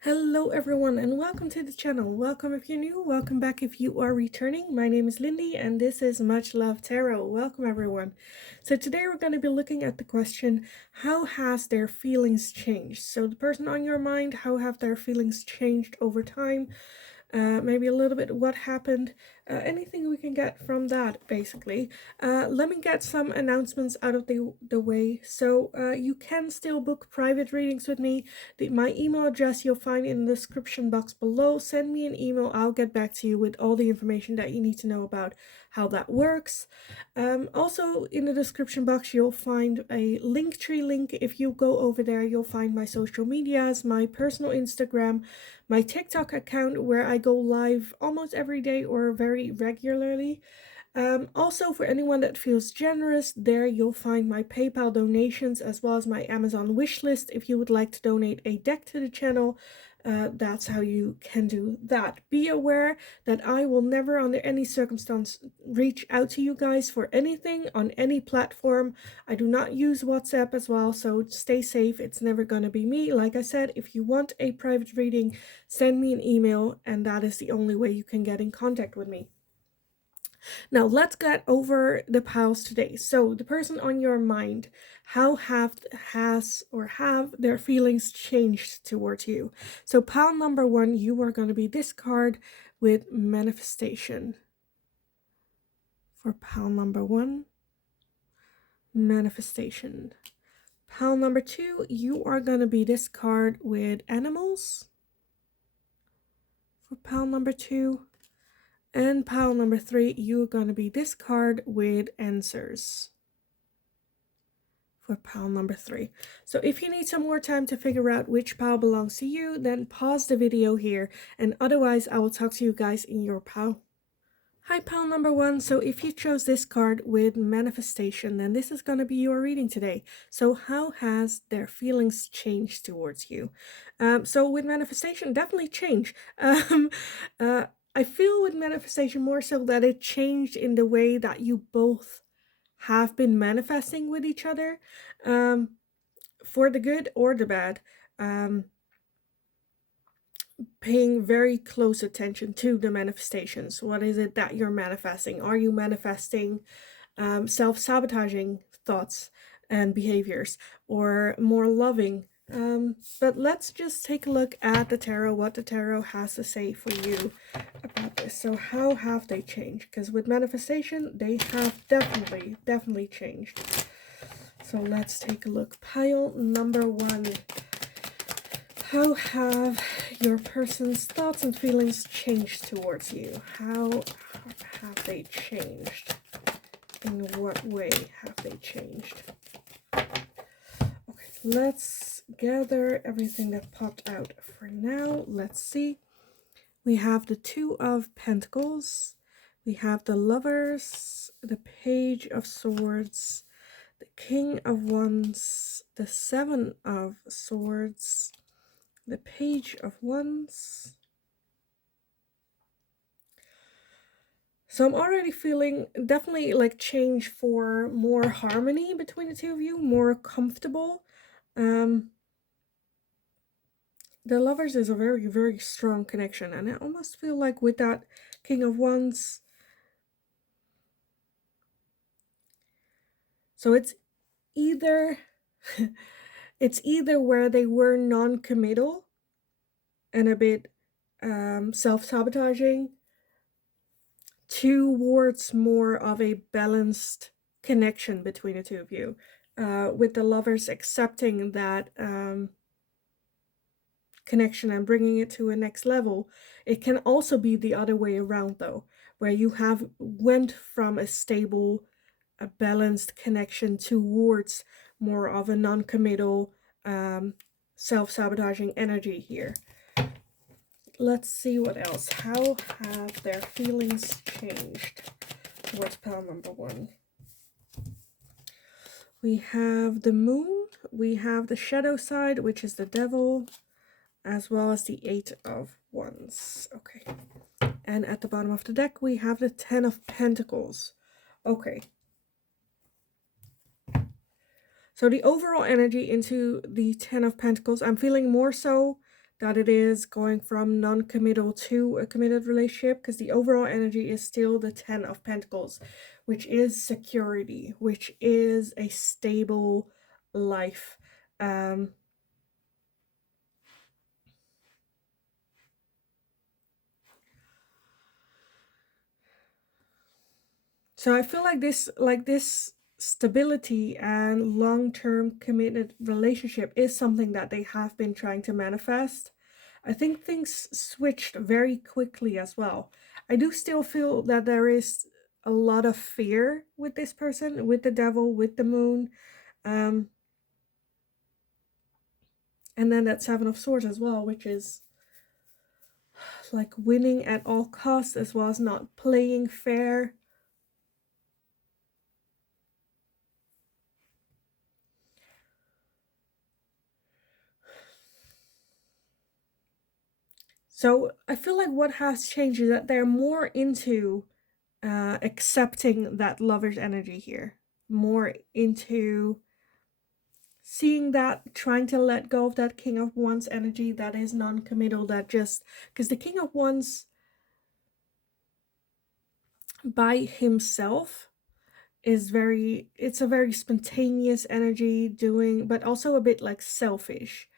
Hello everyone and welcome to the channel. Welcome if you're new, welcome back if you are returning. My name is Lindy and this is Much Love Tarot. Welcome everyone. So today we're going to be looking at the question, how has their feelings changed? So the person on your mind, how have their feelings changed over time? Maybe a little bit what happened, anything we can get from that basically. Let me get some announcements out of the way. So you can still book private readings with me. My email address you'll find in the description box below. Send me an email, I'll get back to you with all the information that you need to know about how that works. Also in the description box you'll find a Linktree link. If you go over there you'll find my social medias, my personal Instagram, my TikTok account where I go live almost every day or very regularly. Also, for anyone that feels generous, there you'll find my PayPal donations as well as my Amazon wishlist. If you would like to donate a deck to the channel, that's how you can do that. Be aware that I will never under any circumstance reach out to you guys for anything on any platform. I do not use WhatsApp as well, so stay safe. It's never gonna be me. Like I said, if you want a private reading, send me an email and that is the only way you can get in contact with me. Now let's get over the piles today. So the person on your mind, how have their feelings changed towards you? So pile number 1, you are going to be this card with manifestation. For pile number 1, manifestation. Pile number 2, you are going to be this card with animals. For pile number 2. And pile number 3, you're going to be this card with answers. For pile number 3. So if you need some more time to figure out which pile belongs to you, then pause the video here, and otherwise I will talk to you guys in your pile. Hi pile number 1, so if you chose this card with manifestation, then this is going to be your reading today. So how has their feelings changed towards you? So with manifestation, definitely change. I feel with manifestation more so that it changed in the way that you both have been manifesting with each other, for the good or the bad. Paying very close attention to the manifestations. What is it that you're manifesting? Are you manifesting self-sabotaging thoughts and behaviors, or more loving? But let's just take a look at the tarot, what the tarot has to say for you about this. So how have they changed? Because with manifestation, they have definitely changed. So let's take a look. Pile number 1. How have your person's thoughts and feelings changed towards you? How have they changed? In what way have they changed? Okay, let's gather everything that popped out for now. Let's see. We have the 2 of Pentacles. We have the Lovers, the Page of Swords, the King of Wands, the 7 of Swords, the Page of Wands. So I'm already feeling definitely like change for more harmony between the two of you, more comfortable. The Lovers is a very strong connection, and I almost feel like with that King of Wands, so it's either it's either where they were non-committal and a bit self-sabotaging, towards more of a balanced connection between the two of you, with the Lovers accepting that connection and bringing it to a next level. It can also be the other way around though, where you have went from a stable, a balanced connection towards more of a non-committal, self-sabotaging energy here. Let's see what else. How have their feelings changed towards pile number 1? We have the Moon, we have the shadow side, which is the Devil, as well as the 8 of Wands. Okay. And at the bottom of the deck, we have the 10 of Pentacles. Okay. So the overall energy into the 10 of Pentacles, I'm feeling more so that it is going from non-committal to a committed relationship, because the overall energy is still the 10 of Pentacles, which is security, which is a stable life. So I feel like this stability and long-term committed relationship is something that they have been trying to manifest. I think things switched very quickly as well. I do still feel that there is a lot of fear with this person, with the devil, with the moon. And then that Seven of Swords as well, which is like winning at all costs as well as not playing fair. So I feel like what has changed is that they're more into accepting that lover's energy here, more into seeing that, trying to let go of that King of Wands energy that is non-committal, that just, because the King of Wands by himself is it's a very spontaneous energy, doing, but also a bit like selfish.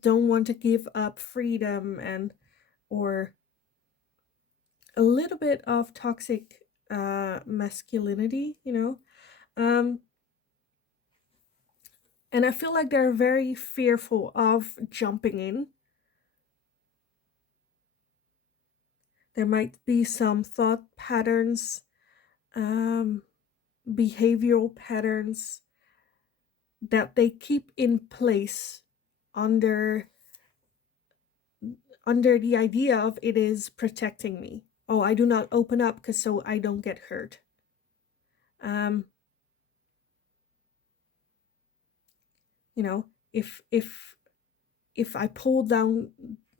Don't want to give up freedom, and or a little bit of toxic masculinity, you know. And I feel like they're very fearful of jumping in. There might be some thought patterns, behavioral patterns that they keep in place under the idea of it is protecting me. Oh, I do not open up because so I don't get hurt. You know, if I pull down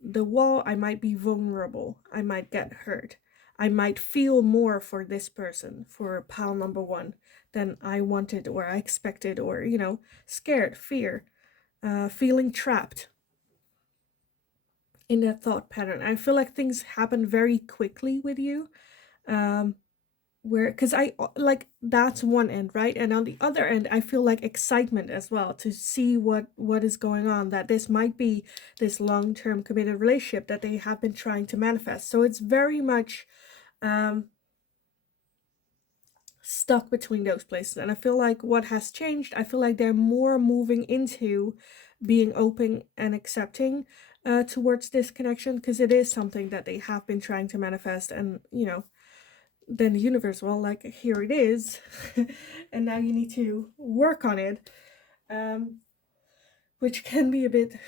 the wall, I might be vulnerable. I might get hurt. I might feel more for this person, for pile number one, than I wanted or I expected, or, you know, scared, fear, feeling trapped in that thought pattern. I feel like things happen very quickly with you. Where, because I like, that's one end, right? And on the other end, I feel like excitement as well to see what is going on, that this might be this long-term committed relationship that they have been trying to manifest. So it's very much stuck between those places. And I feel like what has changed, I feel like they're more moving into being open and accepting towards this connection, because it is something that they have been trying to manifest. And, you know, then the universe, well, like, here it is. And now you need to work on it, which can be a bit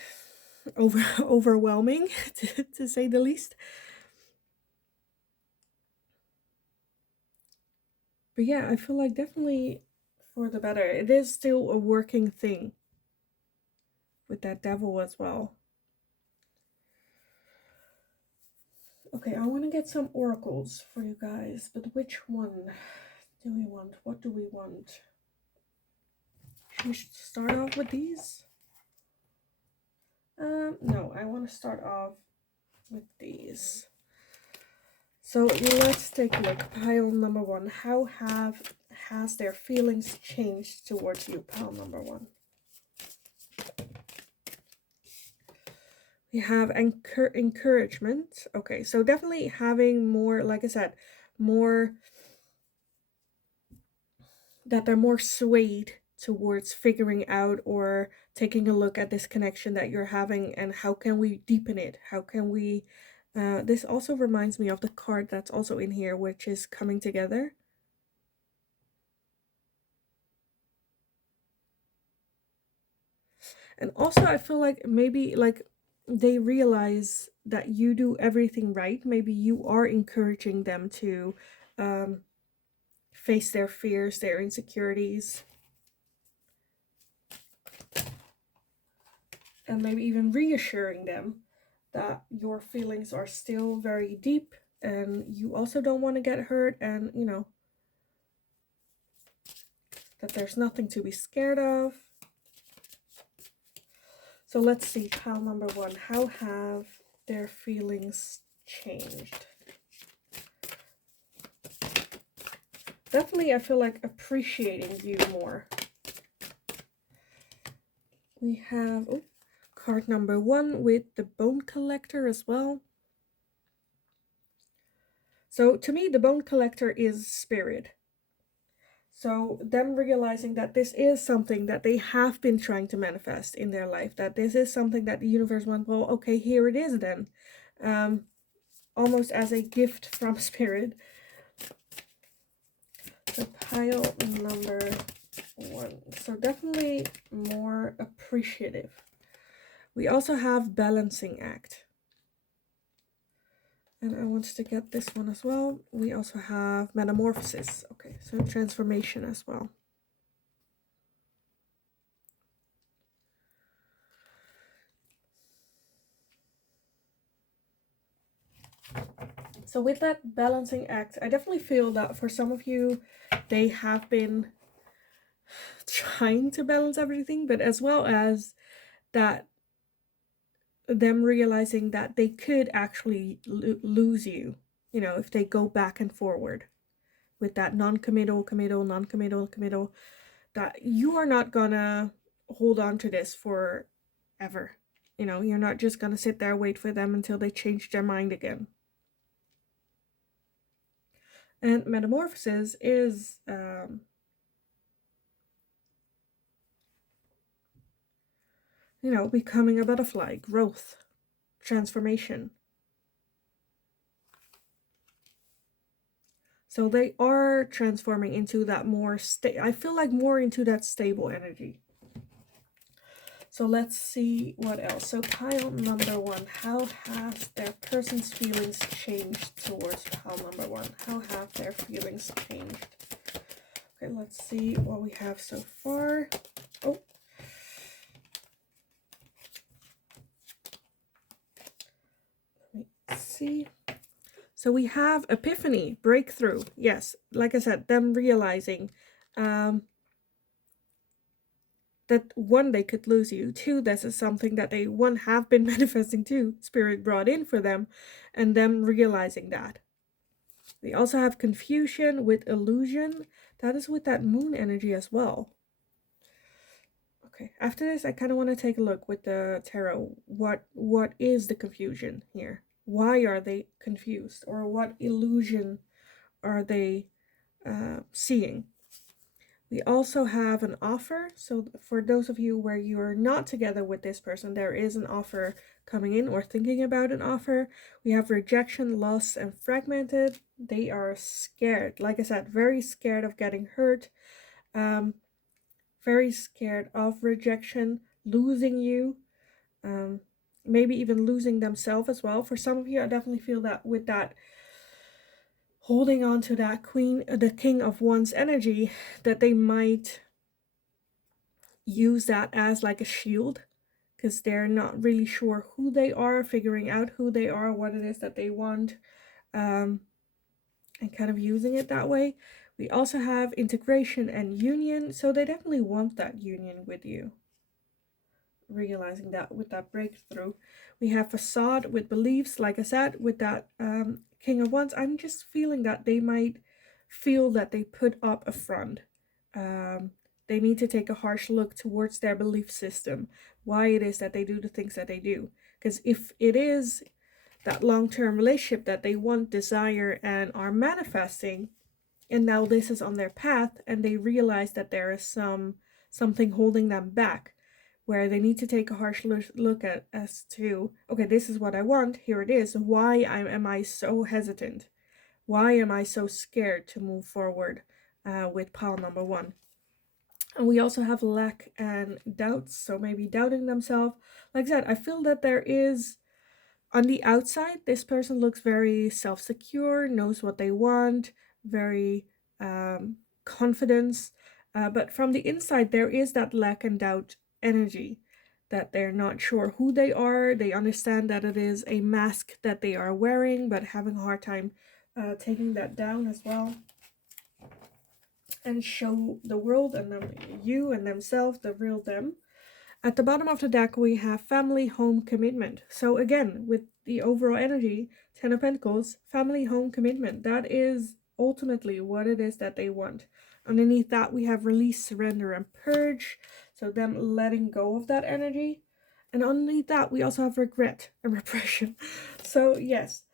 overwhelming to say the least. But yeah, I feel like definitely for the better. It is still a working thing with that devil as well. Okay, I want to get some oracles for you guys, but which one do we want? What do we want? Should we start off with these? No, I want to start off with these. So let's take a look. Pile number one. How has their feelings changed towards you? Pile number one. We have encouragement. Okay, so definitely having more, like I said, more, that they're more swayed towards figuring out or taking a look at this connection that you're having, and how can we deepen it? How can we this also reminds me of the card that's also in here, which is coming together. And also I feel like maybe like they realize that you do everything right. Maybe you are encouraging them to face their fears, their insecurities, and maybe even reassuring them that your feelings are still very deep and you also don't want to get hurt, and, you know, that there's nothing to be scared of. So let's see, pile number 1. How have their feelings changed? Definitely, I feel like appreciating you more. We have card number 1 with the bone collector as well. So to me, the bone collector is spirit. So them realizing that this is something that they have been trying to manifest in their life, that this is something that the universe went, well, okay, here it is then. Almost as a gift from spirit. So pile number 1. So definitely more appreciative. We also have balancing act. And I want to get this one as well. We also have metamorphosis. Okay, so transformation as well. So with that balancing act, I definitely feel that for some of you, they have been trying to balance everything, but as well as that, them realizing that they could actually lose you, you know, if they go back and forward with that non-committal, committal, non-committal, committal, that you are not gonna hold on to this forever. You know, you're not just gonna sit there, wait for them until they change their mind again. And metamorphosis is you know, becoming a butterfly, growth, transformation. So they are transforming into that more I feel like more into that stable energy. So let's see what else. So pile number 1, how has their person's feelings changed towards pile number 1? How have their feelings changed? Okay, let's see what we have so far. Oh. Let's see. So we have epiphany, breakthrough. Yes, like I said, them realizing that 1, they could lose you. 2, this is something that they, 1, have been manifesting too. Spirit brought in for them, and them realizing that. We also have confusion with illusion. That is with that moon energy as well. Okay, after this, I kind of want to take a look with the tarot. What is the confusion here? Why are they confused? Or what illusion are they seeing? We also have an offer. So for those of you where you're not together with this person, there is an offer coming in or thinking about an offer. We have rejection, loss, and fragmented. They are scared. Like I said, very scared of getting hurt. Very scared of rejection, losing you. Maybe even losing themselves as well. For some of you, I definitely feel that with that holding on to that the king of wands energy, that they might use that as like a shield, because they're not really sure who they are, figuring out who they are, what it is that they want, and kind of using it that way. We also have integration and union, so they definitely want that union with you. Realizing that with that breakthrough. We have facade with beliefs, like I said, with that king of wands. I'm just feeling that they might feel that they put up a front. They need to take a harsh look towards their belief system, why it is that they do the things that they do. Because if it is that long-term relationship that they want, desire, and are manifesting, and now this is on their path, and they realize that there is something holding them back, where they need to take a harsh look at as to, okay, this is what I want, here it is. Why am I so hesitant? Why am I so scared to move forward with pile number 1? And we also have lack and doubts, so maybe doubting themselves. Like I said, I feel that there is, on the outside, this person looks very self-secure, knows what they want, very confidence. But from the inside, there is that lack and doubt energy, that they're not sure who they are. They understand that it is a mask that they are wearing, but having a hard time taking that down as well. And show the world and them, you and themselves, the real them. At the bottom of the deck, we have family, home, commitment. So again, with the overall energy, Ten of Pentacles, family, home, commitment. That is ultimately what it is that they want. Underneath that, we have release, surrender, and purge. So them letting go of that energy. And underneath that, we also have regret and repression. So yes,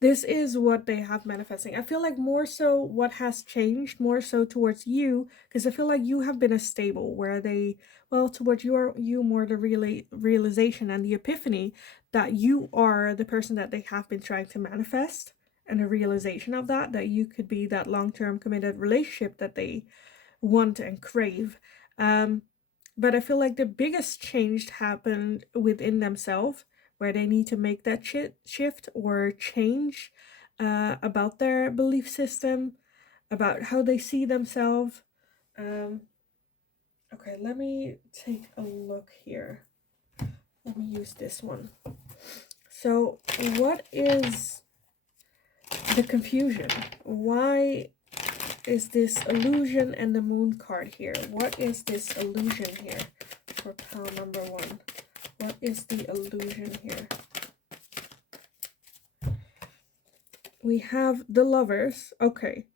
this is what they have manifesting. I feel like more so what has changed, more so towards you, because I feel like you have been a stable where they, well, towards you more the realization and the epiphany that you are the person that they have been trying to manifest, and a realization of that you could be that long-term committed relationship that they want and crave. But I feel like the biggest change happened within themselves, where they need to make that shift or change about their belief system, about how they see themselves. Okay, let me take a look here. Let me use this one. So, what is the confusion? Why is this illusion and the moon card here? What is this illusion here for pile number 1? What is the illusion here? We have the lovers. Okay.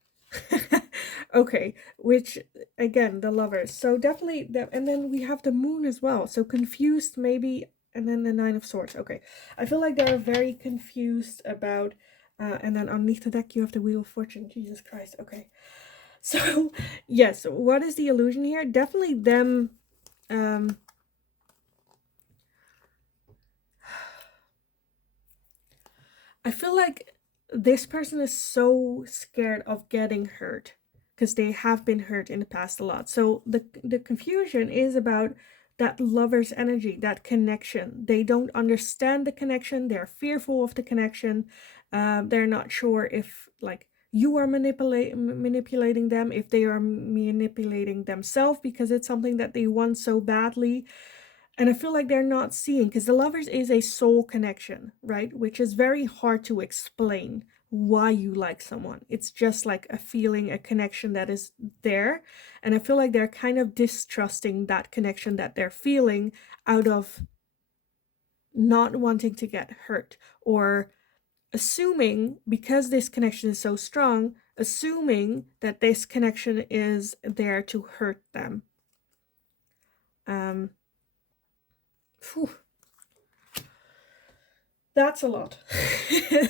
Okay, which again, the lovers. So definitely that, and then we have the moon as well. So confused maybe, and then the 9 of swords. Okay. I feel like they're very confused about and then underneath the deck you have the Wheel of Fortune. Jesus Christ. Okay. So, yes, what is the illusion here? Definitely them, I feel like this person is so scared of getting hurt because they have been hurt in the past a lot. So the confusion is about that lover's energy, that connection. They don't understand the connection. They're fearful of the connection. They're not sure if, like, you are manipulating them, if they are manipulating themselves because it's something that they want so badly. And I feel like they're not seeing, because the lovers is a soul connection, right? Which is very hard to explain why you like someone. It's just like a feeling, a connection that is there. And I feel like they're kind of distrusting that connection that they're feeling out of not wanting to get hurt, or assuming, because this connection is so strong, assuming that this connection is there to hurt them. Phew. That's a lot.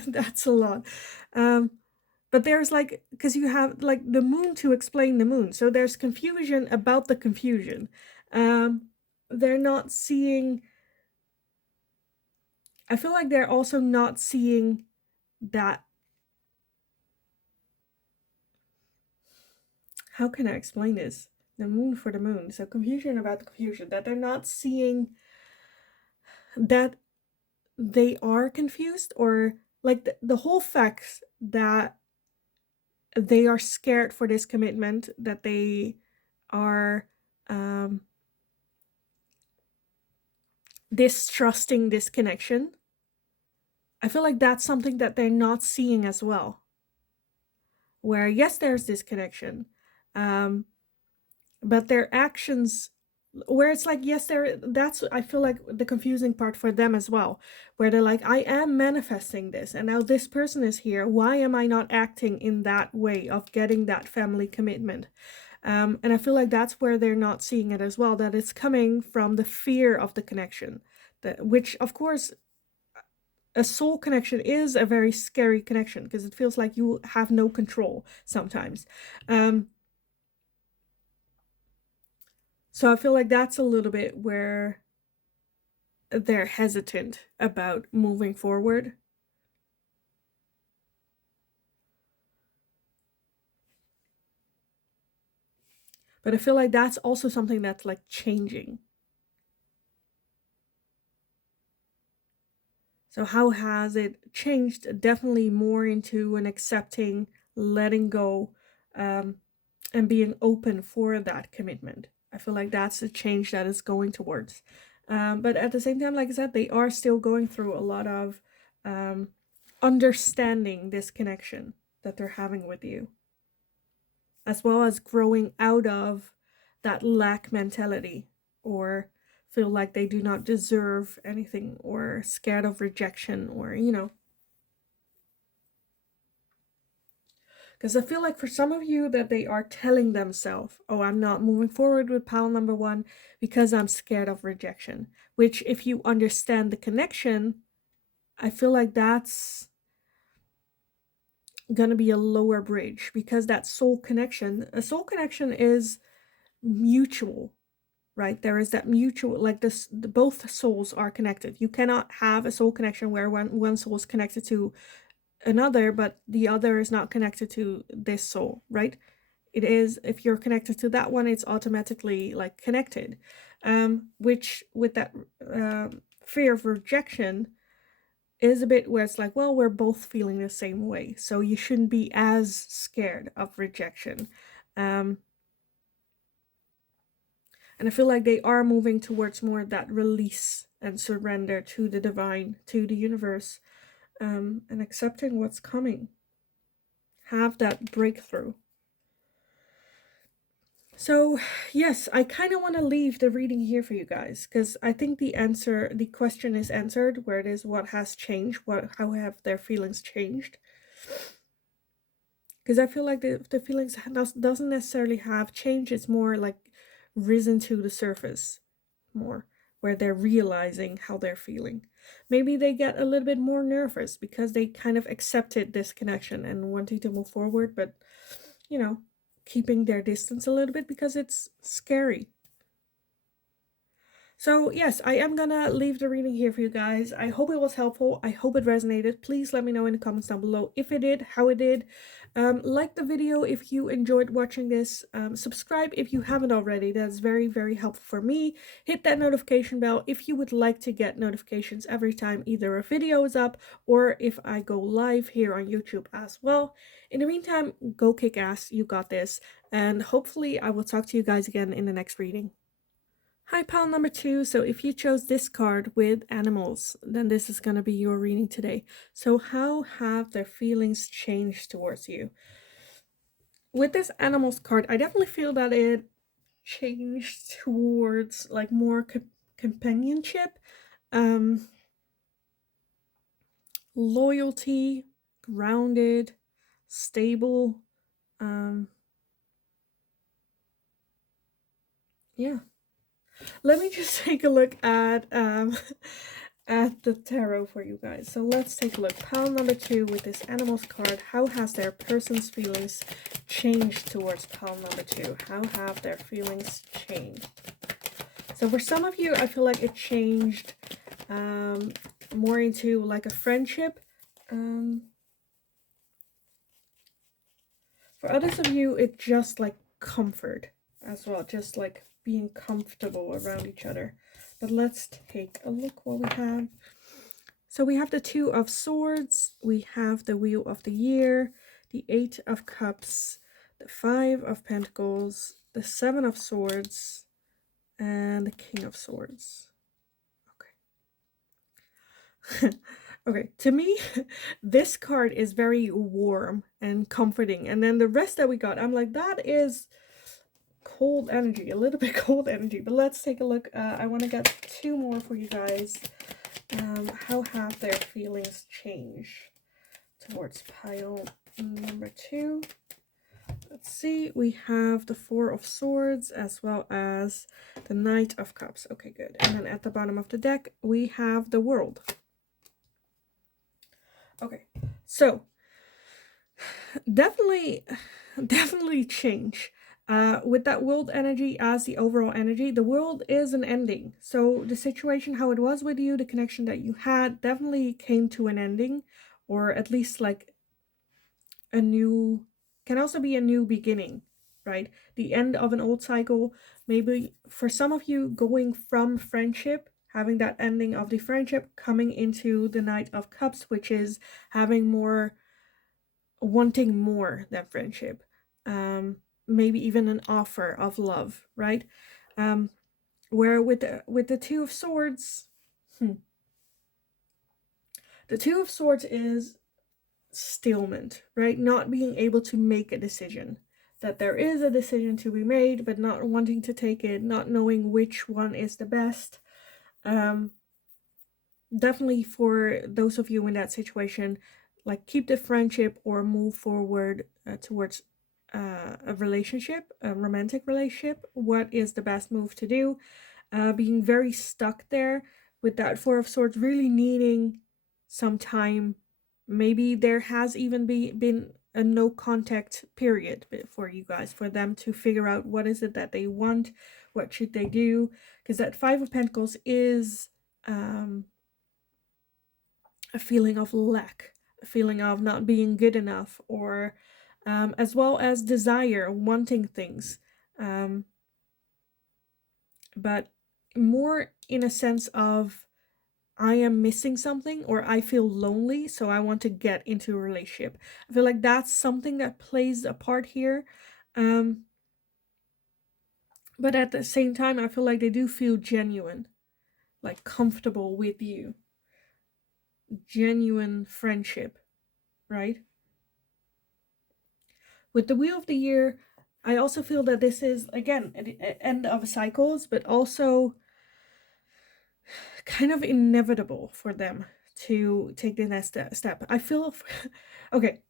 That's a lot. But there's like, because you have like the moon to explain the moon. So there's confusion about the confusion. They're not seeing, I feel like they're also not seeing that. How can I explain this? The moon for the moon. So confusion about the confusion. That they're not seeing that they are confused, or like the whole fact that they are scared for this commitment, that they are distrusting this connection. I feel like that's something that they're not seeing as well. Where yes, there's this connection, but their actions, where it's like yes, that's, I feel like the confusing part for them as well, where they're like, I am manifesting this, and now this person is here. Why am I not acting in that way of getting that family commitment? And I feel like that's where they're not seeing it as well, that it's coming from the fear of the connection, which of course a soul connection is a very scary connection, because it feels like you have no control sometimes. So I feel like that's a little bit where they're hesitant about moving forward. But I feel like that's also something that's like changing. So how has it changed? Definitely more into an accepting, letting go, and being open for that commitment. I feel like that's the change that is going towards. But at the same time, like I said, they are still going through a lot of understanding this connection that they're having with you. as well as growing out of that lack mentality, or feel like they do not deserve anything, or scared of rejection, or because I feel like for some of you that they are telling themselves, oh, I'm not moving forward with pile number one because I'm scared of rejection. Which, if you understand the connection, I feel like that's gonna be a lower bridge, because that a soul connection is mutual, right? There is that mutual, like this, both souls are connected. You cannot have a soul connection where one soul is connected to another, but the other is not connected to this soul, right? It is, if you're connected to that one, it's automatically like connected. Which with that fear of rejection is a bit where it's like, well, we're both feeling the same way, so you shouldn't be as scared of rejection. Um, and I feel like they are moving towards more that release and surrender to the divine, to the universe, and accepting what's coming. Have that breakthrough. So, yes, I kind of want to leave the reading here for you guys, because I think the question is answered, where it is, what has changed, how have their feelings changed. Because I feel like the feelings doesn't necessarily have changed, it's more like risen to the surface more, where they're realizing how they're feeling. Maybe they get a little bit more nervous because they kind of accepted this connection and wanting to move forward, but keeping their distance a little bit because it's scary. So yes, I am gonna leave the reading here for you guys. I hope it was helpful. I hope it resonated. Please let me know in the comments down below if it did, how it did. Like the video if you enjoyed watching this. Subscribe if you haven't already. That's very, very helpful for me. Hit that notification bell if you would like to get notifications every time either a video is up or if I go live here on YouTube as well. In the meantime, go kick ass. You got this. And hopefully I will talk to you guys again in the next reading. Hi, pile number 2. So if you chose this card with animals, then this is going to be your reading today. So how have their feelings changed towards you? With this animals card, I definitely feel that it changed towards like more companionship, loyalty, grounded, stable. Yeah. Let me just take a look at at the tarot for you guys. So let's take a look. Pile number 2 with this animals card. How has their person's feelings changed towards pile number 2? How have their feelings changed? So for some of you, I feel like it changed more into like a friendship. For others of you, it just like comfort as well, just like being comfortable around each other. But let's take a look what we have. So we have the 2 of Swords, we have the Wheel of the Year, the 8 of Cups, the 5 of Pentacles, the 7 of Swords, and the King of Swords. Okay. Okay, to me, this card is very warm and comforting. And then the rest that we got, I'm like, that is cold energy, a little bit cold energy. But let's take a look. I want to get 2 more for you guys. How have their feelings changed towards pile number 2? Let's see. We have the 4 of Swords as well as the Knight of Cups. Okay, good. And then at the bottom of the deck, we have the World. Okay, so definitely change. With that world energy as the overall energy, the world is an ending. So the situation, how it was with you, the connection that you had, definitely came to an ending, or at least like a new, can also be a new beginning, right? The end of an old cycle. Maybe for some of you, going from friendship, having that ending of the friendship, coming into the Knight of Cups, which is having more, wanting more than friendship. Maybe even an offer of love, right? Where with the 2 of Swords, the 2 of Swords is stalemate, right? Not being able to make a decision. that there is a decision to be made, but not wanting to take it, not knowing which one is the best. Definitely for those of you in that situation, like keep the friendship or move forward towards a relationship, a romantic relationship. What is the best move to do? Being very stuck there with that Four of Swords, really needing some time. Maybe there has even been a no contact period for you guys, for them to figure out what is it that they want, what should they do, because that Five of Pentacles is a feeling of lack, a feeling of not being good enough, or as well as desire, wanting things, but more in a sense of I am missing something, or I feel lonely, so I want to get into a relationship. I feel like that's something that plays a part here. But at the same time, I feel like they do feel genuine, like comfortable with you. Genuine friendship, right? With the Wheel of the Year, I also feel that this is, again, an end of cycles, but also kind of inevitable for them to take the next step. I feel, okay,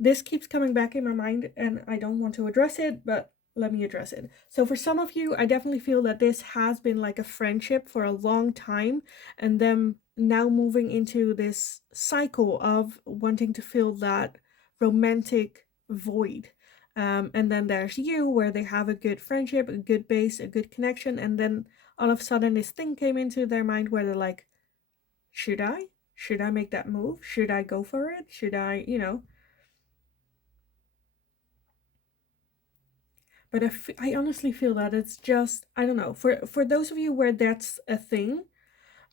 this keeps coming back in my mind and I don't want to address it, but let me address it. So for some of you, I definitely feel that this has been like a friendship for a long time, and them now moving into this cycle of wanting to fill that romantic void. And then there's you, where they have a good friendship, a good base, a good connection, and then all of a sudden this thing came into their mind where they're like, should I? Should I make that move? Should I go for it? Should I, But I honestly feel that it's just, I don't know, for those of you where that's a thing,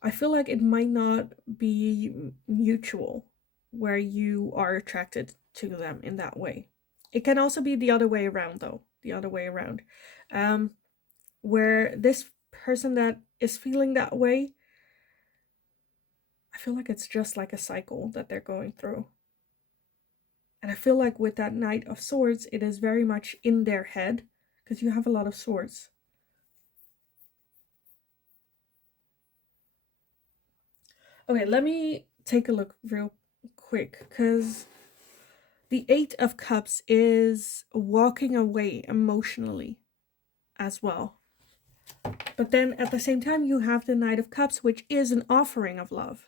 I feel like it might not be mutual, where you are attracted to them in that way. It can also be the other way around, though, the other way around. Where this person that is feeling that way, I feel like it's just like a cycle that they're going through. And I feel like with that Knight of Swords, it is very much in their head, because you have a lot of swords. Okay, let me take a look real quick, because the Eight of Cups is walking away emotionally as well. But then at the same time, you have the Knight of Cups, which is an offering of love.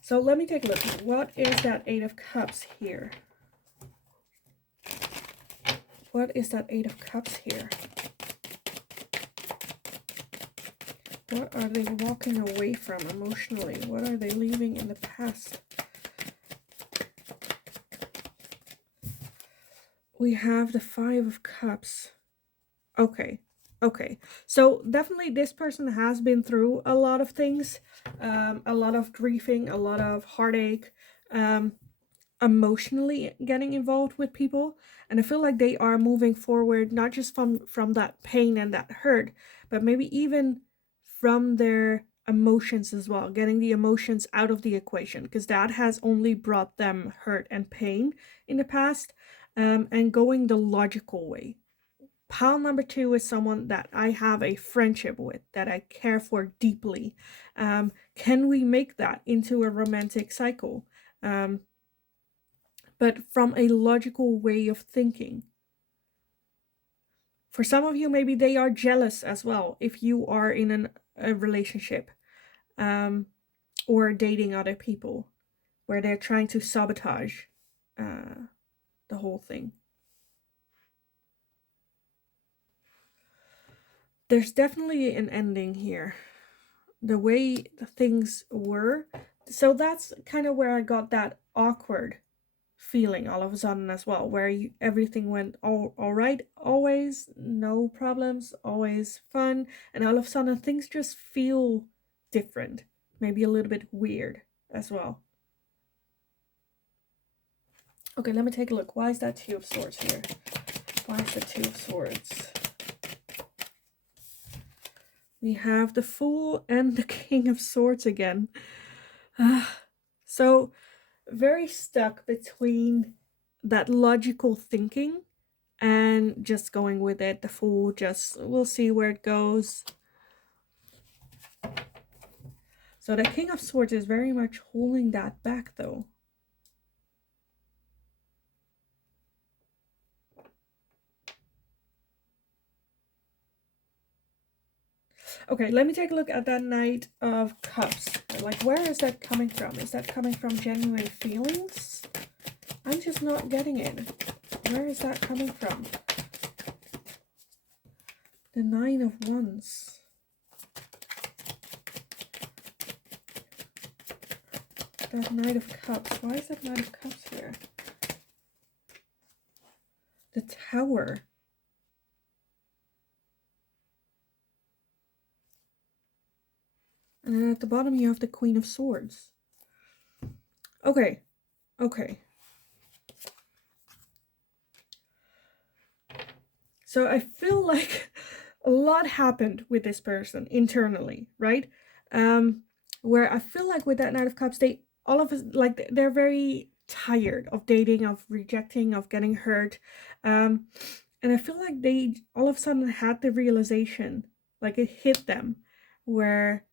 So let me take a look. What is that Eight of Cups here? What is that Eight of Cups here? What are they walking away from emotionally? What are they leaving in the past? We have the Five of Cups. Okay. So definitely this person has been through a lot of things, a lot of grieving, a lot of heartache, emotionally getting involved with people. And I feel like they are moving forward, not just from that pain and that hurt, but maybe even from their emotions as well, getting the emotions out of the equation, because that has only brought them hurt and pain in the past, and going the logical way. Pile number 2 is someone that I have a friendship with, that I care for deeply. Can we make that into a romantic cycle? But from a logical way of thinking. For some of you, maybe they are jealous as well if you are in a relationship, or dating other people, where they're trying to sabotage the whole thing. There's definitely an ending here. The way things were. So that's kind of where I got that awkward feeling all of a sudden as well, where everything went all right, always no problems, always fun, and all of a sudden things just feel different, maybe a little bit weird as well. Okay, let me take a look. Why is that Two of Swords here? Why is the Two of Swords? We have the Fool and the King of Swords again. So very stuck between that logical thinking and just going with it. The Fool, just we'll see where it goes. So the King of Swords is very much holding that back though. Okay, let me take a look at that Knight of Cups. Like, where is that coming from? Is that coming from genuine feelings? I'm just not getting it. Where is that coming from? The Nine of Wands. That Knight of Cups. Why is that Knight of Cups here? The Tower. And then at the bottom you have the Queen of Swords. Okay. Okay. So I feel like a lot happened with this person internally, right? Where I feel like with that Knight of Cups, they all of us, like, they're very tired of dating, of rejecting, of getting hurt. And I feel like they all of a sudden had the realization, like it hit them, where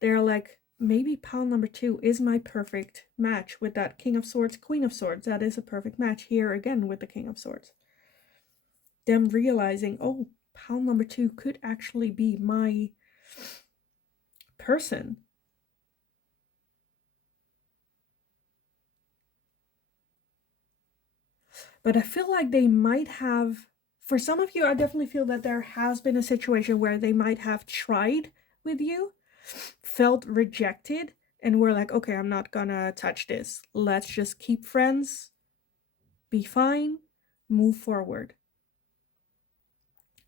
they're like, maybe pile number 2 is my perfect match with that King of Swords, Queen of Swords. That is a perfect match here again with the King of Swords. Them realizing, oh, pile number 2 could actually be my person. But I feel like they might have, for some of you, I definitely feel that there has been a situation where they might have tried with you, felt rejected, and were like, okay, I'm not gonna touch this. Let's just keep friends, be fine, move forward.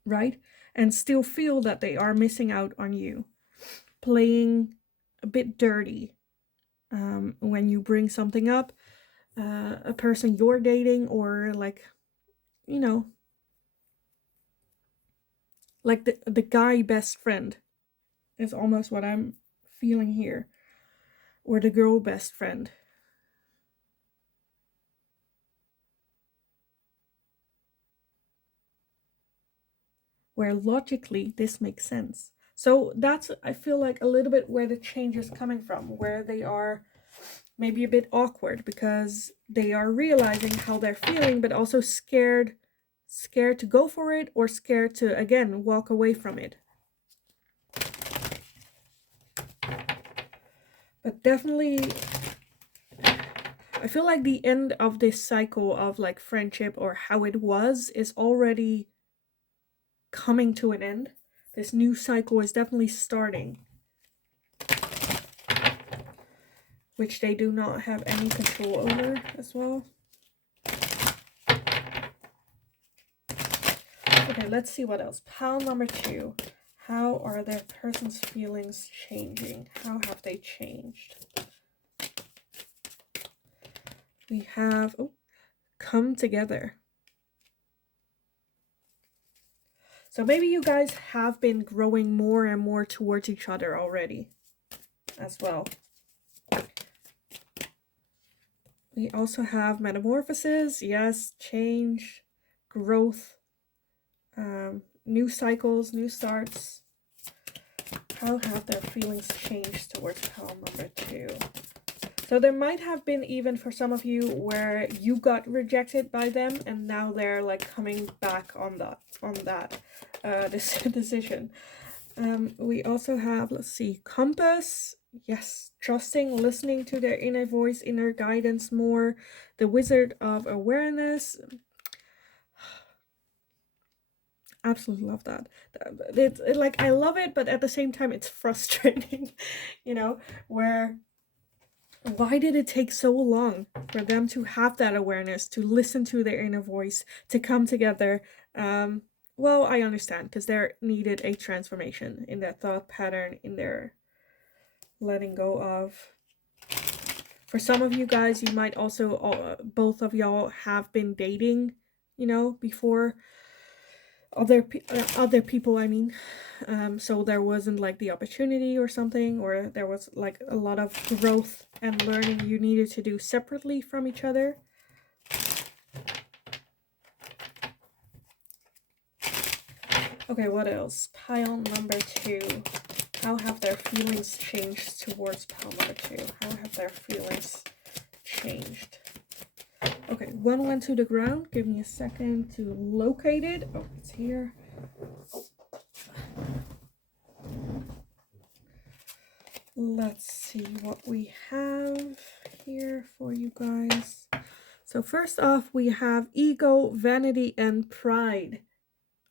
Right? And still feel that they are missing out on you. Playing a bit dirty when you bring something up. A person you're dating, or like, you know, like the guy best friend is almost what I'm feeling here, or the girl best friend. Where logically this makes sense. So that's, I feel like, a little bit where the change is coming from, where they are maybe a bit awkward because they are realizing how they're feeling, but also scared to go for it, or scared to, again, walk away from it. But definitely, I feel like the end of this cycle of like friendship, or how it was, is already coming to an end. This new cycle is definitely starting, which they do not have any control over as well. Okay, let's see what else. Pile number 2. How are their person's feelings changing? How have they changed? We have, oh, come together. So maybe you guys have been growing more and more towards each other already as well. We also have metamorphosis, yes, change, growth, new cycles, new starts. How have their feelings changed towards pile number 2? So there might have been, even for some of you, where you got rejected by them, and now they're like coming back on that this decision. We also have, let's see, compass. Yes, trusting, listening to their inner voice, inner guidance more. The Wizard of Awareness. Absolutely love that. It's like, I love it, but at the same time it's frustrating, you know, where, why did it take so long for them to have that awareness, to listen to their inner voice, to come together? Well, I understand, because there needed a transformation in their thought pattern, in their letting go of. For some of you guys, you might also, both of y'all have been dating, you know, before other people, I mean. So there wasn't like the opportunity or something, or there was like a lot of growth and learning you needed to do separately from each other. Okay, what else? Pile number 2. How have their feelings changed towards pile number 2? How have their feelings changed? Okay, one went to the ground. Give me a second to locate it. Oh, it's here. Let's see what we have here for you guys. So first off, we have ego, vanity, and pride.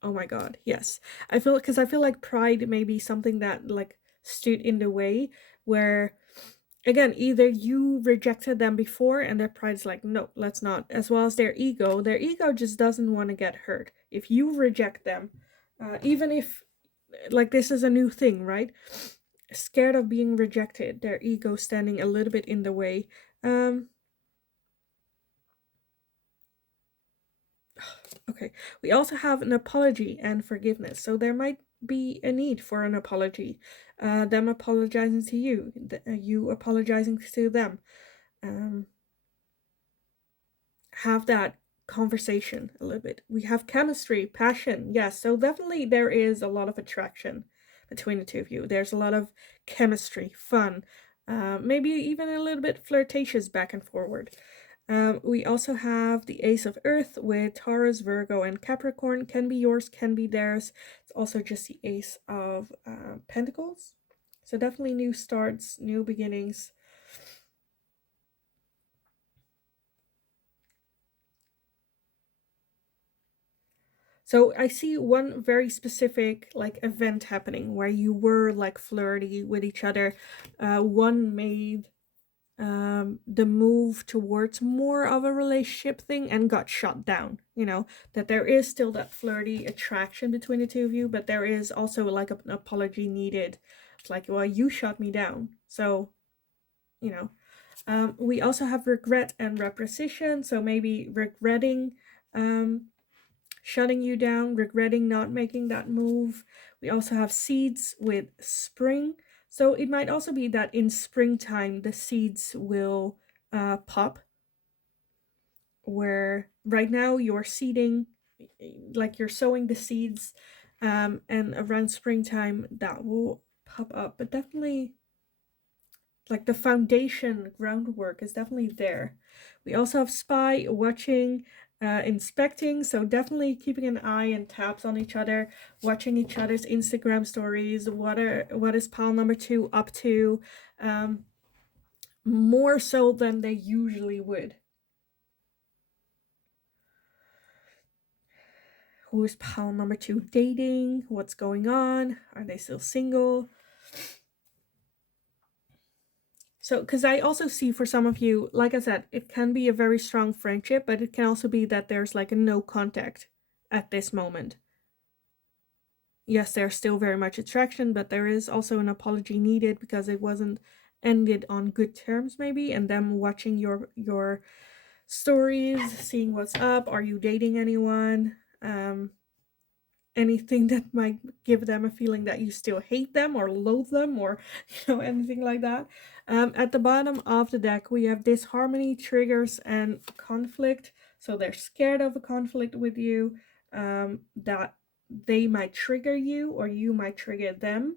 Oh my god, yes. I feel like pride may be something that like stood in the way, where again, either you rejected them before and their pride's like, no, let's not. As well as their ego just doesn't want to get hurt. If you reject them, even if like this is a new thing, right? Scared of being rejected, their ego standing a little bit in the way. Okay, we also have an apology and forgiveness. So there might be a need for an apology. Them apologizing to you, you apologizing to them. Have that conversation a little bit. We have chemistry, passion. Yes, so definitely there is a lot of attraction between the two of you. There's a lot of chemistry, fun, maybe even a little bit flirtatious back and forward. We also have the Ace of Earth with Taurus, Virgo, and Capricorn. Can be yours, can be theirs. It's also just the Ace of Pentacles. So definitely new starts, new beginnings. So I see one very specific like event happening where you were like flirty with each other. One made the move towards more of a relationship thing and got shut down. You know, that there is still that flirty attraction between the two of you, but there is also like an apology needed. It's like, well, you shut me down. So, you know, we also have regret and repreciation. So maybe regretting shutting you down, regretting not making that move. We also have seeds with spring. So it might also be that in springtime the seeds will pop, where right now you're seeding, like you're sowing the seeds, and around springtime that will pop up. But definitely like the foundation groundwork is definitely there. We also have spy, watching, inspecting, so definitely keeping an eye and tabs on each other, watching each other's Instagram stories. What is pile number 2 up to, more so than they usually would. Who is pile number 2 dating? What's going on? Are they still single? So, because I also see for some of you, like I said, it can be a very strong friendship, but it can also be that there's like a no contact at this moment. Yes, there's still very much attraction, but there is also an apology needed because it wasn't ended on good terms, maybe, and them watching your stories, seeing what's up. Are you dating anyone? Anything that might give them a feeling that you still hate them or loathe them, or anything like that. At the bottom of the deck we have disharmony, triggers, and conflict. So they're scared of a conflict with you, that they might trigger you or you might trigger them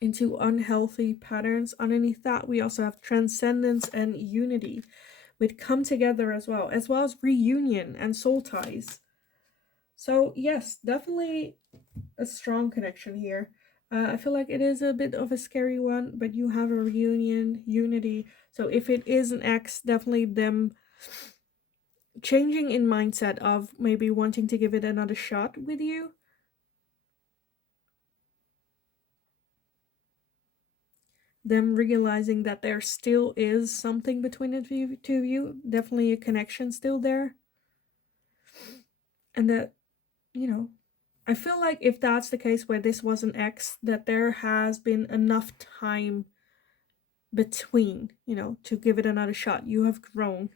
into unhealthy patterns. Underneath that we also have transcendence and unity, which come together as well as reunion and soul ties. So yes, definitely a strong connection here. I feel like it is a bit of a scary one, but you have a reunion, unity. So if it is an ex, definitely them changing in mindset of maybe wanting to give it another shot with you. Them realizing that there still is something between the two of you, definitely a connection still there. And that, I feel like if that's the case where this was an ex, that there has been enough time between, to give it another shot. You have grown.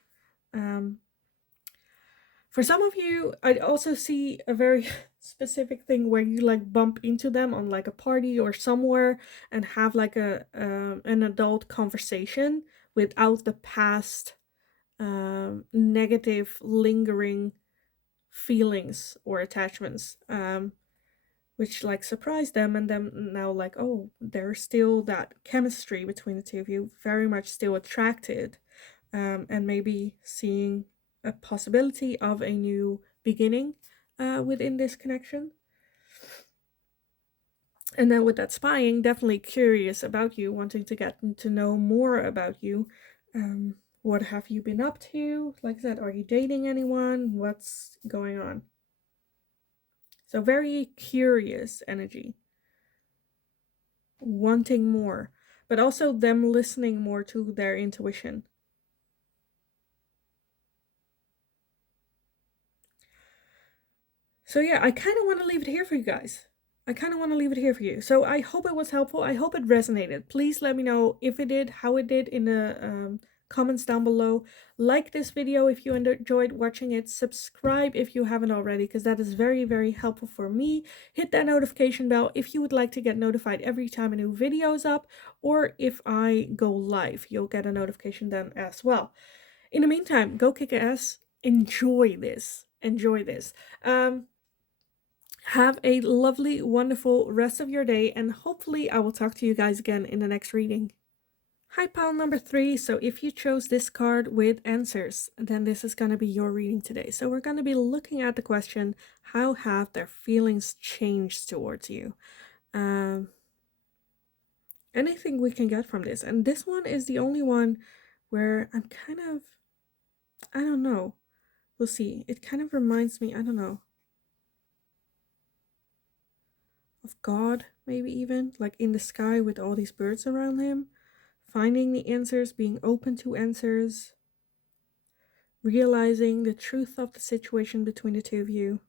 For some of you, I also see a very specific thing where you like bump into them on like a party or somewhere and have like an adult conversation without the past negative lingering feelings or attachments, which like surprised them, and then now like, oh, there's still that chemistry between the two of you, very much still attracted, and maybe seeing a possibility of a new beginning within this connection. And then with that spying, definitely curious about you, wanting to get to know more about you. What have you been up to? Like I said, are you dating anyone? What's going on? So very curious energy. Wanting more, but also them listening more to their intuition. So yeah, I kind of want to leave it here for you guys. So I hope it was helpful. I hope it resonated. Please let me know if it did, how it did in the comments down below. Like this video if you enjoyed watching it. Subscribe if you haven't already, because that is very, very helpful for me. Hit that notification bell if you would like to get notified every time a new video is up, or if I go live, you'll get a notification then as well. In the meantime, go kick ass. Enjoy this. Have a lovely, wonderful rest of your day, and hopefully I will talk to you guys again in the next reading. Hi, pile number 3. So if you chose this card with answers, then this is going to be your reading today. So we're going to be looking at the question, how have their feelings changed towards you? Anything we can get from this. And this one is the only one where I'm kind of, I don't know. We'll see. It kind of reminds me, I don't know, of God, maybe even, like in the sky with all these birds around him, finding the answers, being open to answers, realizing the truth of the situation between the two of you.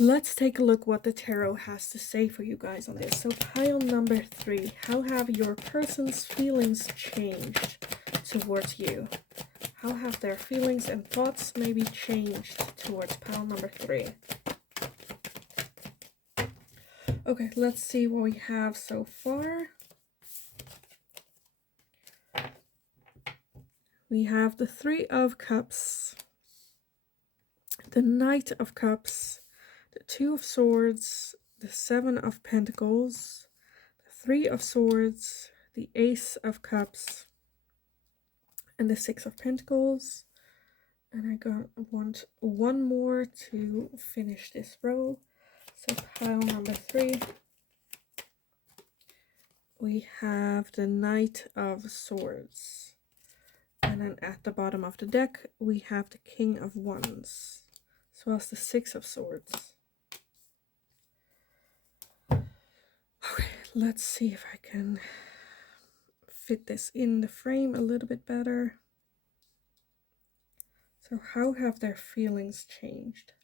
Let's take a look what the tarot has to say for you guys on this. So pile number 3, how have your person's feelings changed towards you? How have their feelings and thoughts maybe changed towards pile number 3? Okay, let's see what we have so far. We have the 3 of Cups, the Knight of Cups, the 2 of Swords, the 7 of Pentacles, the 3 of Swords, the Ace of Cups, and the 6 of Pentacles. And want one more to finish this row. So pile number 3, we have the Knight of Swords. And then at the bottom of the deck, we have the King of Wands, as well as the 6 of Swords. Okay, let's see if I can fit this in the frame a little bit better. So how have their feelings changed?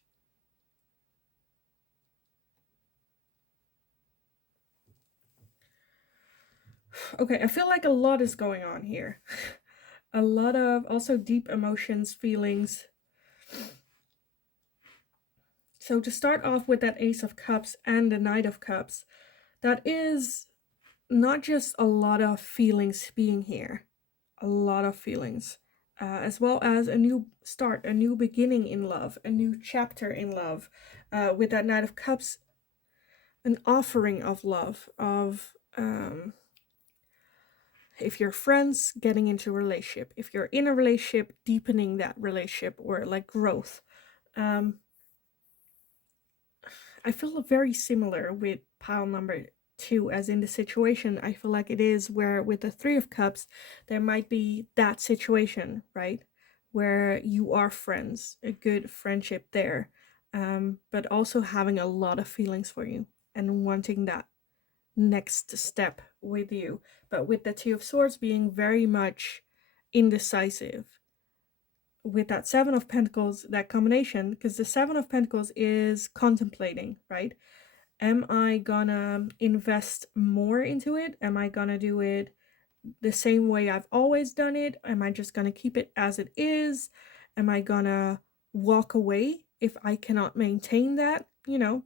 Okay, I feel like a lot is going on here. A lot of also deep emotions, feelings. So to start off with that Ace of Cups and the Knight of Cups, that is not just a lot of feelings being here, a lot of feelings, as well as a new start, a new beginning in love, a new chapter in love. With that Knight of Cups, an offering of love, of if you're friends, getting into a relationship. If you're in a relationship, deepening that relationship, or like growth. I feel very similar with pile number 2, as in the situation. I feel like it is where with the 3 of Cups, there might be that situation, right? Where you are friends, a good friendship there, but also having a lot of feelings for you and wanting that next step with you. But with the 2 of Swords being very much indecisive. With that 7 of Pentacles, that combination, because the 7 of Pentacles is contemplating, right? Am I gonna invest more into it? Am I gonna do it the same way I've always done it? Am I just gonna keep it as it is? Am I gonna walk away if I cannot maintain that? You know,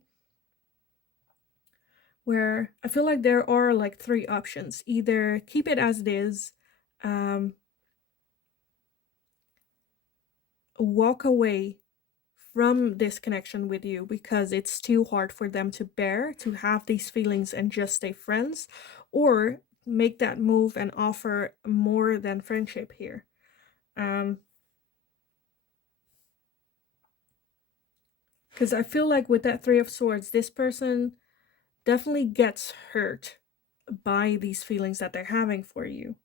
where I feel like there are like 3 options. Either keep it as it is, walk away from this connection with you because it's too hard for them to bear to have these feelings and just stay friends, or make that move and offer more than friendship here. Because I feel like with that Three of Swords, this person definitely gets hurt by these feelings that they're having for you.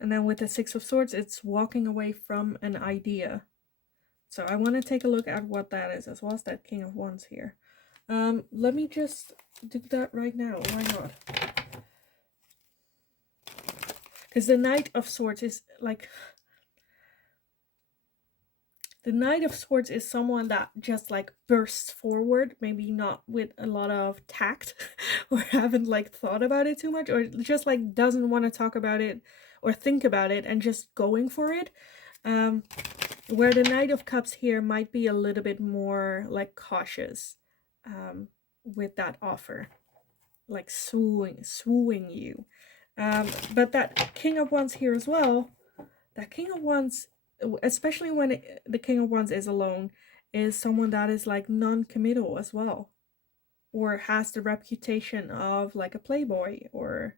And then with the Six of Swords, it's walking away from an idea. So I want to take a look at what that is, as well as that King of Wands here. Let me just do that right now. Why not? Because the Knight of Swords is like... The Knight of Swords is someone that just like bursts forward, maybe not with a lot of tact or haven't like thought about it too much, or just like doesn't want to talk about it or think about it and just going for it. Where the Knight of Cups here might be a little bit more like cautious with that offer, like swooing you. But that King of Wands here as well, that King of Wands, especially when the King of Wands is alone, is someone that is like non-committal as well, or has the reputation of like a playboy, or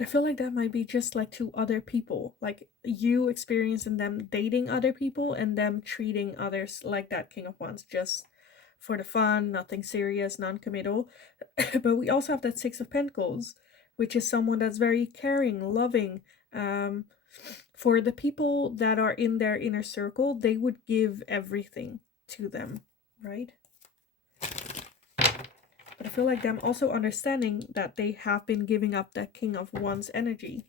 I feel like that might be just like to other people, like you experiencing them dating other people and them treating others like that King of Wands, just for the fun, nothing serious, non-committal. But we also have that Six of Pentacles, which is someone that's very caring, loving. For the people that are in their inner circle, they would give everything to them, right? But I feel like them also understanding that they have been giving up that King of Wands energy,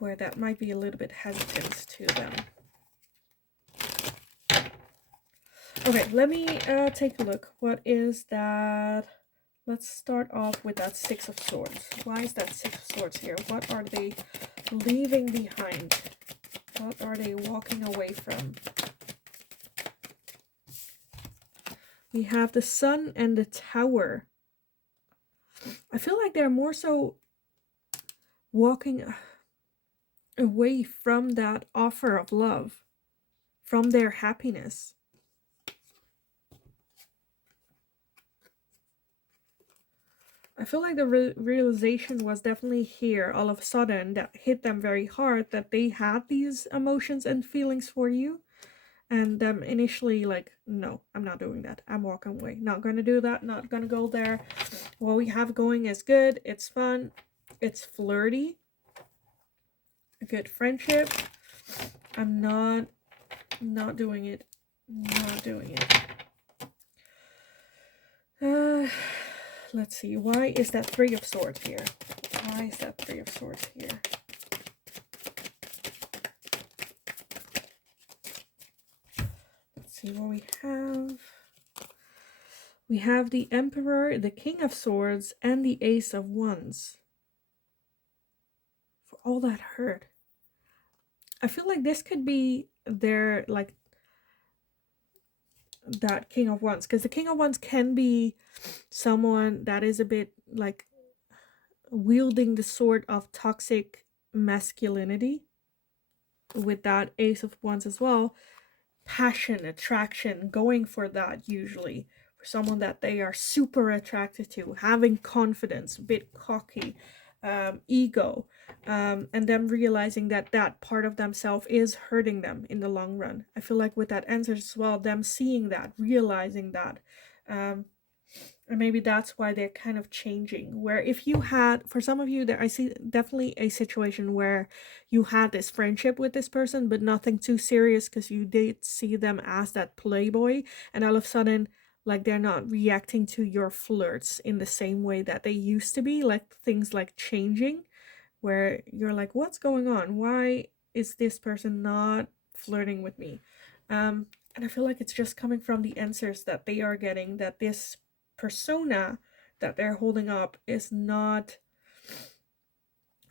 where that might be a little bit hesitant to them. Okay, let me take a look. What is that? Let's start off with that Six of Swords. Why is that Six of Swords here? What are they leaving behind? What are they walking away from? We have the Sun and the Tower. I feel like they're more so walking away from that offer of love, from their happiness. I feel like the realization was definitely here all of a sudden, that hit them very hard, that they had these emotions and feelings for you. And them initially like, no, I'm not doing that. I'm walking away. Not going to do that. Not going to go there. What we have going is good. It's fun. It's flirty. A good friendship. I'm not doing it. Not doing it. Let's see. Why is that Three of Swords here? Why is that Three of Swords here? See what we have. We have the Emperor, the King of Swords, and the Ace of Wands. For all that hurt. I feel like this could be their, like, that King of Wands. Because the King of Wands can be someone that is a bit, like, wielding the sword of toxic masculinity. With that Ace of Wands as well. Passion, attraction, going for that usually. For someone that they are super attracted to, having confidence, a bit cocky, ego, and them realizing that that part of themselves is hurting them in the long run. I feel like with that answer as well, them seeing that, realizing that, and maybe that's why they're kind of changing. Where if you had, for some of you, there I see definitely a situation where you had this friendship with this person, but nothing too serious, because you did see them as that playboy, and all of a sudden, like, they're not reacting to your flirts in the same way that they used to be. Like, things like changing, where you're like, what's going on? Why is this person not flirting with me? And I feel like it's just coming from the answers that they are getting, that this persona that they're holding up is not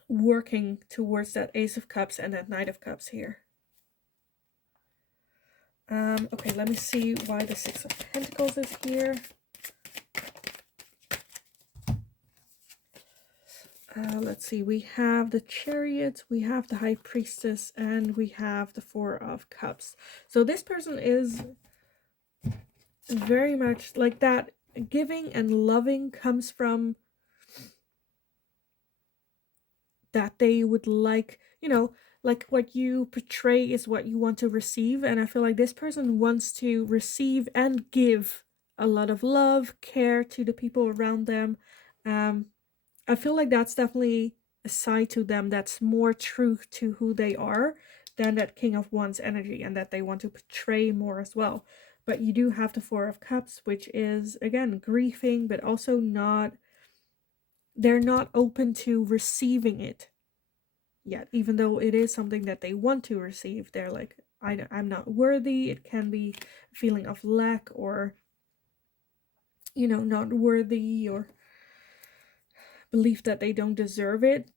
working towards that Ace of Cups and that Knight of Cups here. Okay, let me see why the Six of Pentacles is here. Let's see, we have the Chariot, we have the High Priestess, and we have the Four of Cups. So this person is very much like that. Giving and loving comes from that they would like, like what you portray is what you want to receive. And I feel like this person wants to receive and give a lot of love, care to the people around them. Um, I feel like that's definitely a side to them that's more true to who they are than that King of Wands energy, and that they want to portray more as well. But you do have the Four of Cups, which is, again, grieving, but also not, they're not open to receiving it yet, even though it is something that they want to receive. They're like, I'm not worthy. It can be a feeling of lack, or, not worthy, or belief that they don't deserve it.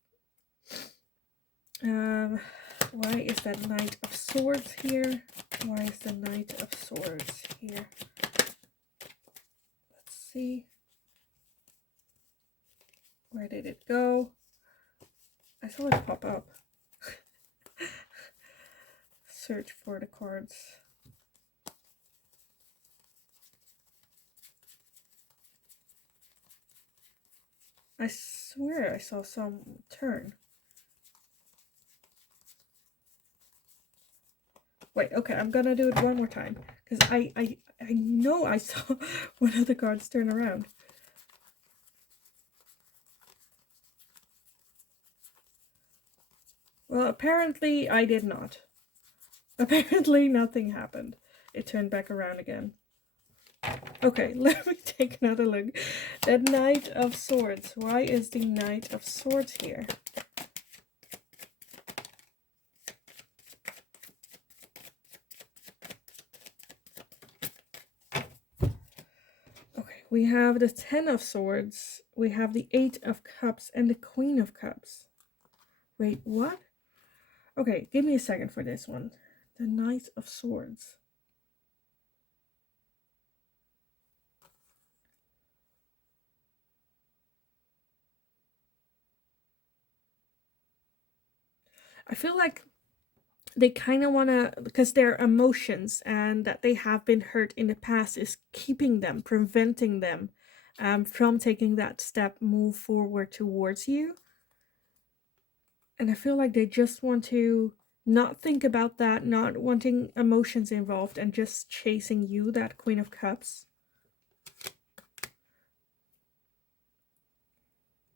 Why is that Knight of Swords here? Why is the Knight of Swords here? Let's see. Where did it go? I saw it pop up. Search for the cards. I swear I saw some turn. Wait, okay, I'm gonna do it one more time, because I know I saw one of the cards turn around. Well, apparently I did not. Apparently nothing happened. It turned back around again. Okay, let me take another look. That Knight of Swords. Why is the Knight of Swords here? Okay, we have the Ten of Swords. We have the Eight of Cups and the Queen of Cups. Wait, what? Okay, give me a second for this one. The Knight of Swords. I feel like they kind of want to, because their emotions and that they have been hurt in the past is keeping them, preventing them from taking that step, move forward towards you. And I feel like they just want to not think about that, not wanting emotions involved, and just chasing you, that Queen of Cups.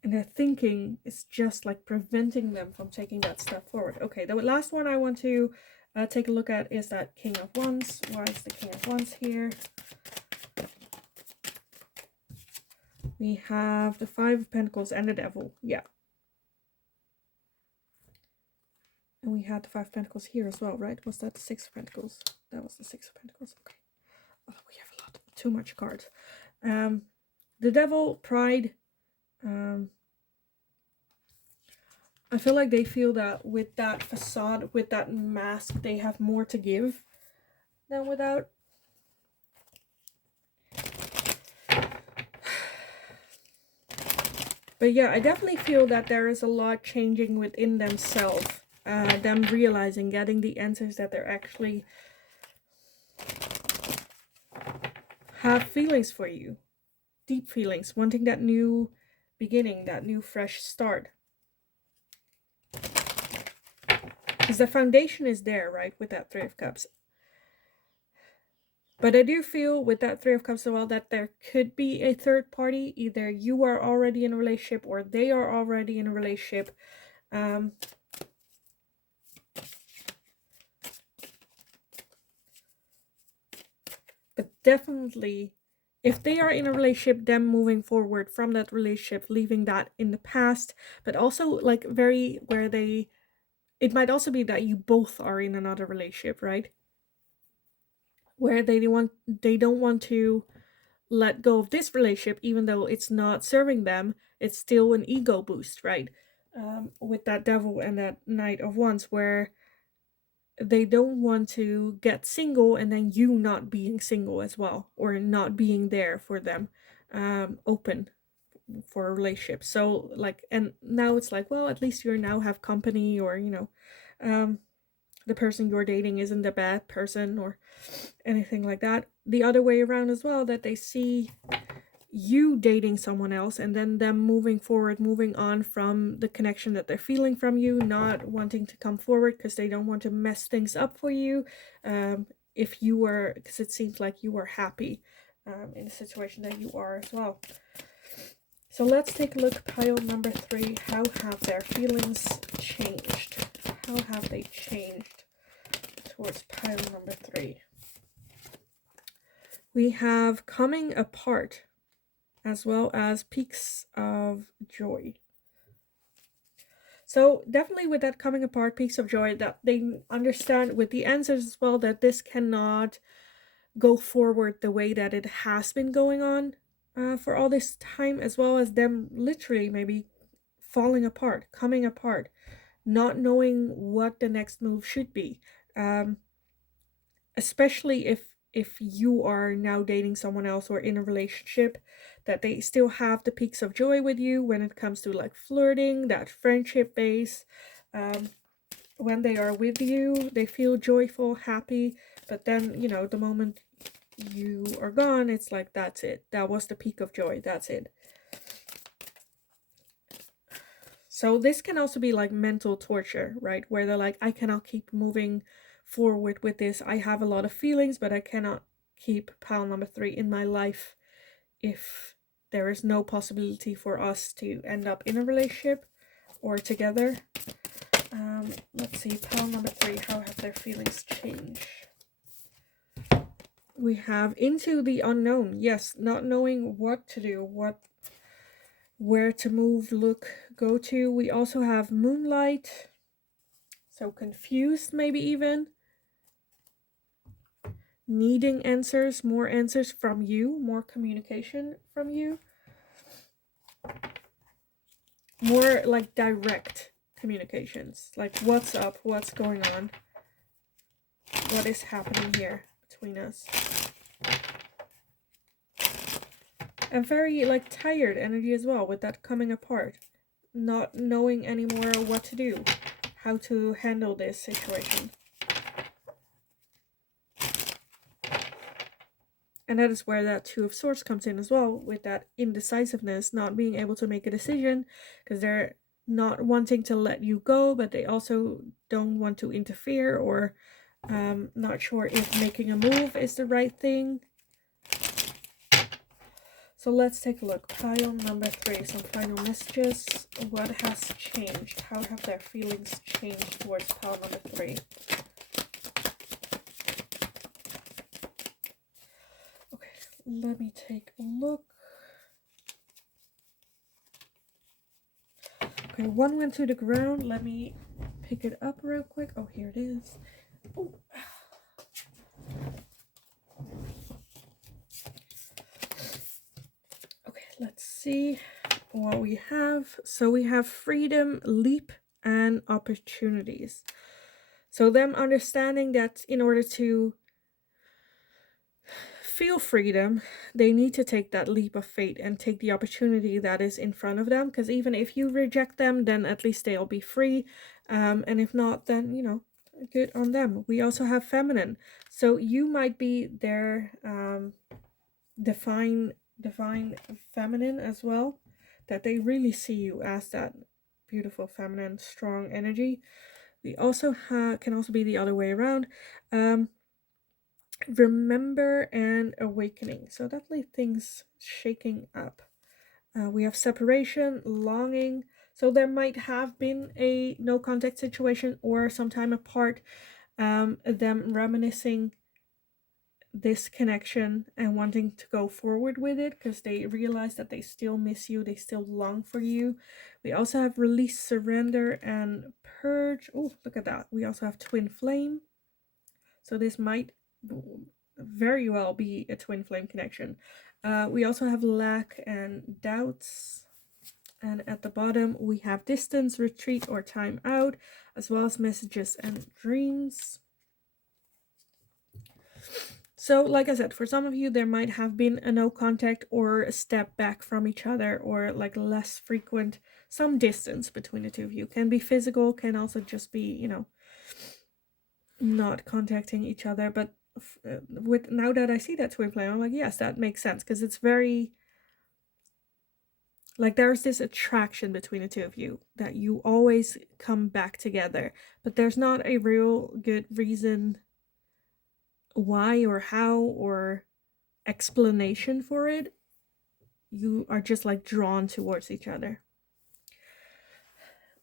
And their thinking is just like preventing them from taking that step forward. Okay, the last one I want to take a look at is that King of Wands. Why is the King of Wands here? We have the Five of Pentacles and the Devil. Yeah. And we had the Five of Pentacles here as well, right? Was that the Six of Pentacles? That was the Six of Pentacles. Okay. Oh, we have a lot. Too much cards. The Devil, Pride. I feel like they feel that with that facade, with that mask, they have more to give than without. But yeah, I definitely feel that there is a lot changing within themselves. Them realizing, getting the answers that they're actually have feelings for you. Deep feelings, wanting that new beginning, that new fresh start. Because the foundation is there, right, with that Three of Cups. But I do feel with that Three of Cups as well that there could be a third party. Either you are already in a relationship or they are already in a relationship. But definitely, if they are in a relationship, them moving forward from that relationship, leaving that in the past. But also like very where they, it might also be that you both are in another relationship, right? Where they don't want to let go of this relationship, even though it's not serving them. It's still an ego boost, right? With that Devil and that Knight of Wands, where they don't want to get single and then you not being single as well, or not being there for them, open for a relationship. So like, and now it's like, well, at least you now have company, or the person you're dating isn't a bad person or anything like that. The other way around as well, that they see you dating someone else and then them moving forward, moving on from the connection that they're feeling from you, not wanting to come forward because they don't want to mess things up for you. If you were, because it seems like you were happy in the situation that you are as well. So let's take a look, pile number 3. How have their feelings changed? How have they changed towards pile number 3? We have coming apart, as well as peaks of joy. So definitely with that coming apart, peaks of joy, that they understand with the answers as well that this cannot go forward the way that it has been going on for all this time, as well as them literally maybe falling apart, coming apart, not knowing what the next move should be. Especially if you are now dating someone else or in a relationship, that they still have the peaks of joy with you when it comes to like flirting, that friendship base. When they are with you, they feel joyful, happy, but then, the moment you are gone, it's like, that's it. That was the peak of joy. That's it. So this can also be like mental torture, right? Where they're like, I cannot keep moving forward with this. I have a lot of feelings, but I cannot keep pile number 3 in my life if there is no possibility for us to end up in a relationship or together. Let's see, pile number 3, how have their feelings changed? We have into the unknown. Yes, not knowing what to do, where to move, look, go to. We also have moonlight. So confused, maybe even. Needing answers, more answers from you, more communication from you. More like direct communications. Like, what's up? What's going on? What is happening here between us? And very like tired energy as well with that coming apart. Not knowing anymore what to do. How to handle this situation. And that is where that 2 of Swords comes in as well, with that indecisiveness, not being able to make a decision, because they're not wanting to let you go, but they also don't want to interfere, or not sure if making a move is the right thing. So let's take a look. Pile number 3, some final messages. What has changed? How have their feelings changed towards pile number 3? Let me take a look. Okay, 1 went to the ground. Let me pick it up real quick. Oh, here it is. Oh. Okay, let's see what we have. So we have freedom, leap, and opportunities. So them understanding that in order to feel freedom, they need to take that leap of faith and take the opportunity that is in front of them, because even if you reject them, then at least they'll be free, and if not, then good on them. We also have feminine, so you might be their divine feminine as well, that they really see you as that beautiful feminine strong energy. We also can also be the other way around. Remember and awakening. So definitely things shaking up. We have separation, longing. So there might have been a no contact situation or some time apart. Them reminiscing this connection and wanting to go forward with it because they realize that they still miss you, they still long for you. We also have release, surrender, and purge. Oh, look at that. We also have twin flame. So this might very well be a twin flame connection. We also have lack and doubts. And at the bottom, we have distance, retreat, or time out, as well as messages and dreams. So, like I said, for some of you, there might have been a no contact or a step back from each other, or like less frequent, some distance between the two of you. Can be physical, can also just be, not contacting each other. But with now that I see that twin flame, I'm like, yes, that makes sense, because it's very like there's this attraction between the two of you that you always come back together, but there's not a real good reason why or how or explanation for it. You are just like drawn towards each other.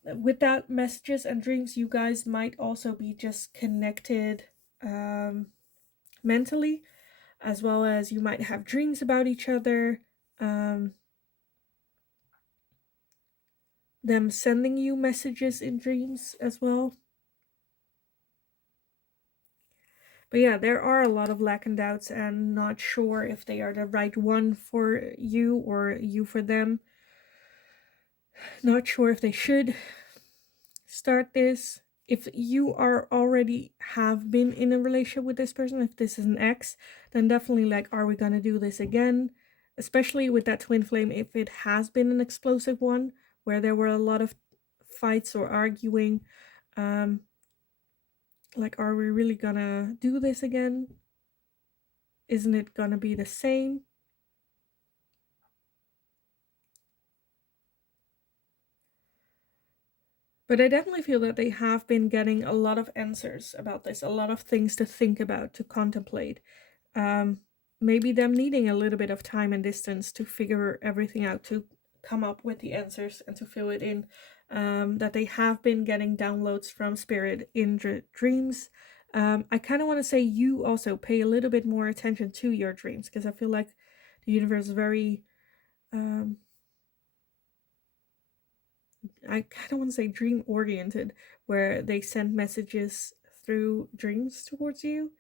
With that, messages and dreams, you guys might also be just connected mentally, as well as you might have dreams about each other. Them sending you messages in dreams as well. But yeah, there are a lot of lack and doubts and not sure if they are the right one for you or you for them. Not sure if they should start this. If you are already have been in a relationship with this person, if this is an ex, then definitely like, are we gonna do this again? Especially with that twin flame, if it has been an explosive one where there were a lot of fights or arguing, like, are we really gonna do this again? Isn't it gonna be the same? But I definitely feel that they have been getting a lot of answers about this, a lot of things to think about, to contemplate. Maybe them needing a little bit of time and distance to figure everything out, to come up with the answers and to fill it in. That they have been getting downloads from spirit in dreams. I kind of want to say you also pay a little bit more attention to your dreams, because I feel like the universe is very I kind of want to say dream oriented, where they send messages through dreams towards you.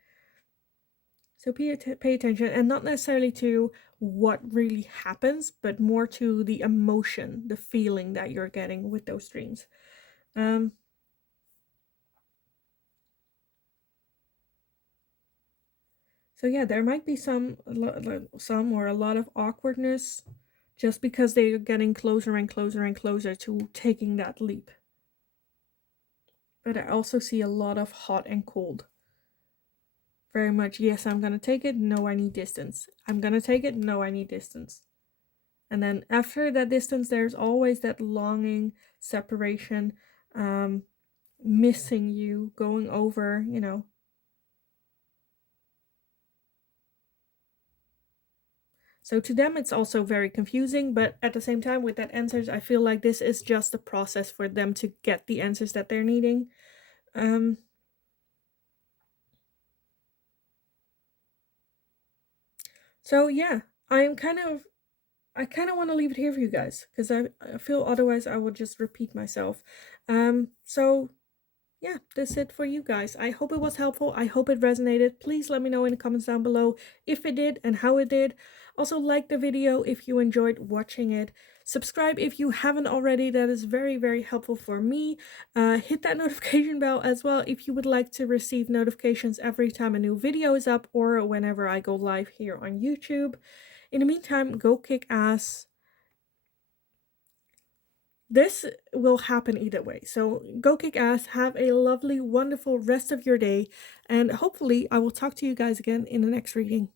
So pay attention, and not necessarily to what really happens, but more to the emotion, the feeling that you're getting with those dreams. So yeah, there might be some or a lot of awkwardness, just because they're getting closer and closer and closer to taking that leap. But I also see a lot of hot and cold. Very much, yes, I'm gonna take it, no, I need distance. I'm gonna take it, no, I need distance. And then after that distance, there's always that longing, separation, missing you, going over, So to them, it's also very confusing, but at the same time, with that answers, I feel like this is just a process for them to get the answers that they're needing. So yeah, I kind of want to leave it here for you guys, because I feel otherwise I would just repeat myself. So yeah, that's it for you guys. I hope it was helpful. I hope it resonated. Please let me know in the comments down below if it did and how it did. Also, like the video if you enjoyed watching it. Subscribe if you haven't already. That is very, very helpful for me. Hit that notification bell as well if you would like to receive notifications every time a new video is up or whenever I go live here on YouTube. In the meantime, go kick ass. This will happen either way. So go kick ass, have a lovely, wonderful rest of your day, and hopefully I will talk to you guys again in the next reading.